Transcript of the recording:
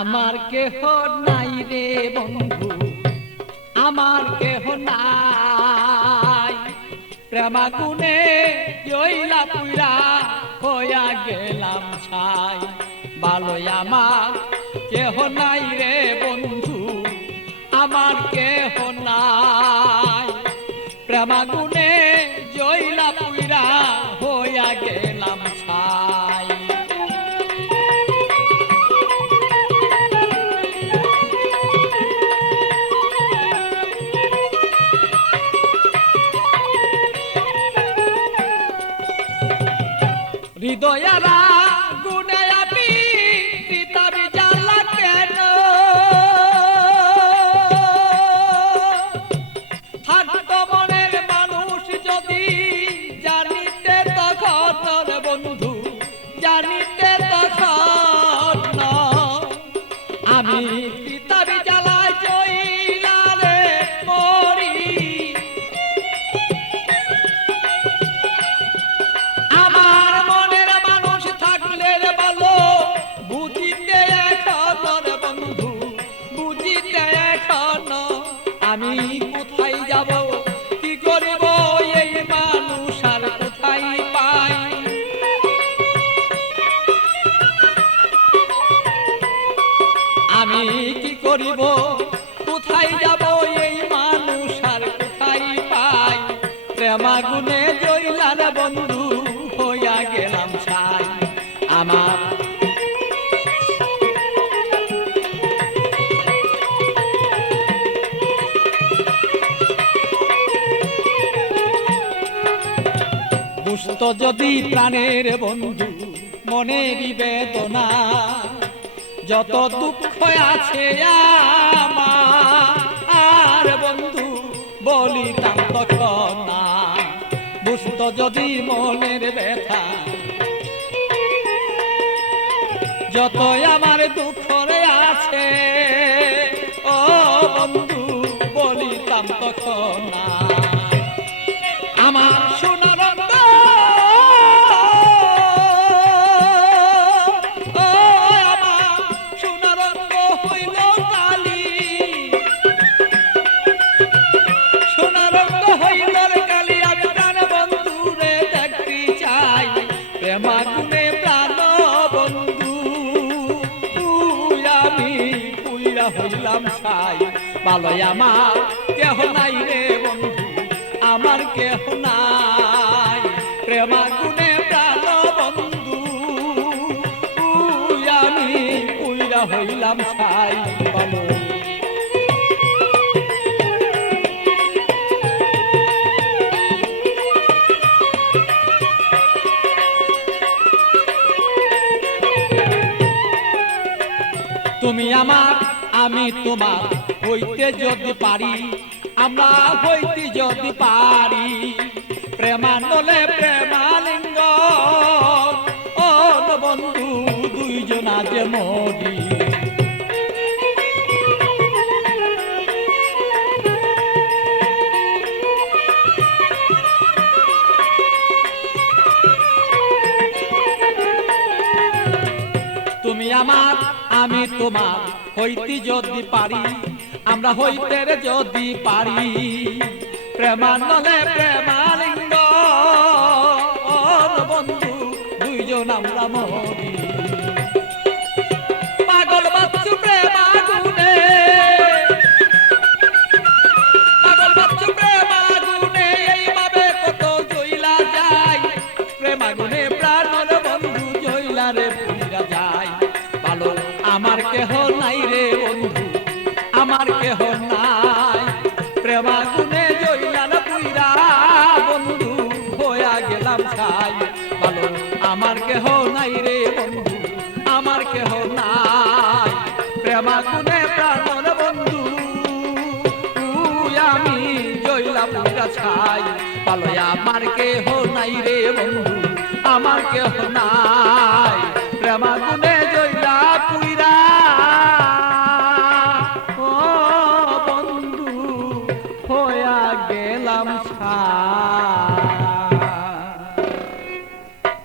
আমার কেহ নাই রে বন্ধু, আমার কেহ নাই। প্রেমাগুনে জইলা পুরা হইয়া গেলাম ছাই। ভালোই আমার কেহ নাই রে বন্ধু, আমার কেহ নাই। প্রেমাগুনে জইলা পুরা হইয়া গেলাম ছাই। হৃদয়ারা গুনে আমি পিতাবি জ্বালা কেন, থাকতো মনের মানুষ যদি জানিতে তখন বন্ধু, জানিতে তখন আমি পিতাবি জ্বালায় জইলা রে মরি। আমার মনের মানুষ থাকলে রে ভালো, বুঝিতে এখন বন্ধু, বুঝিতে এখন আমি কোথায় যাব, কি করিব এই মানুষ আর কোথায় পাই। আমি কি করিব, কোথায় যাব এই মানুষ আর কোথায় পাই। প্রেমাগুনে জইলার বন্ধু হইয়া গেলাম ছাই। আমার বুঝতো যদি প্রাণের বন্ধু মনেরই বেদনা, যত দুঃখ আছে আমার বন্ধু বলিতাম তখন না। বুঝতো যদি মনের ব্যথা, যত আমার দুঃখ রে আছে ও বন্ধু বলিতাম তখন না। আমার সোনার প্রেমাগুনে প্রাণ বন্ধু আমি পুইরা হইলাম ছাই। ভালোই আমার কেহ নাই রে বন্ধু, আমার কেহ নাই। প্রেমাগুনে প্রাণ বন্ধু আমি পুইরা হইলাম ছাই। ভালো তুমি আমার আমি তোমার হইতে যদি পারি, আমরা হইতে যদি পারি। প্রেমানলে প্রেমালিঙ্গ ও বন্ধু দুইজনা যে মরি। তুমি আমার আমি তোমার হইতে যদি পারি, আমরা হইতে যদি পারি। প্রেমানলে প্রেমালিঙ্গ বন্ধু দুইজন আমরা মরি। পাগল বাচ্চু প্রেমাগুনে, পাগল বাচ্চু প্রেমাগুনে এইভাবে কত জইলা যায়। প্রেমাগুনে প্রাণর বন্ধু জইলা রে পুইরা যায়। ভালো আমার কেহ নাই রে বন্ধু, আমার কেহ নাই। প্রেমাগুনে জইলার পুইরা বন্ধু হইয়া গেলাম ছাই। ভালো আমার কেহ নাই রে বন্ধু, আমার কেহ নাই। প্রেমাগুনে প্রাণর বন্ধু আমি জইলা পুইরা ছাই। ভালো আমার কেহ নাই রে বন্ধু, আমার কেহ নাই। প্রেমাগুনে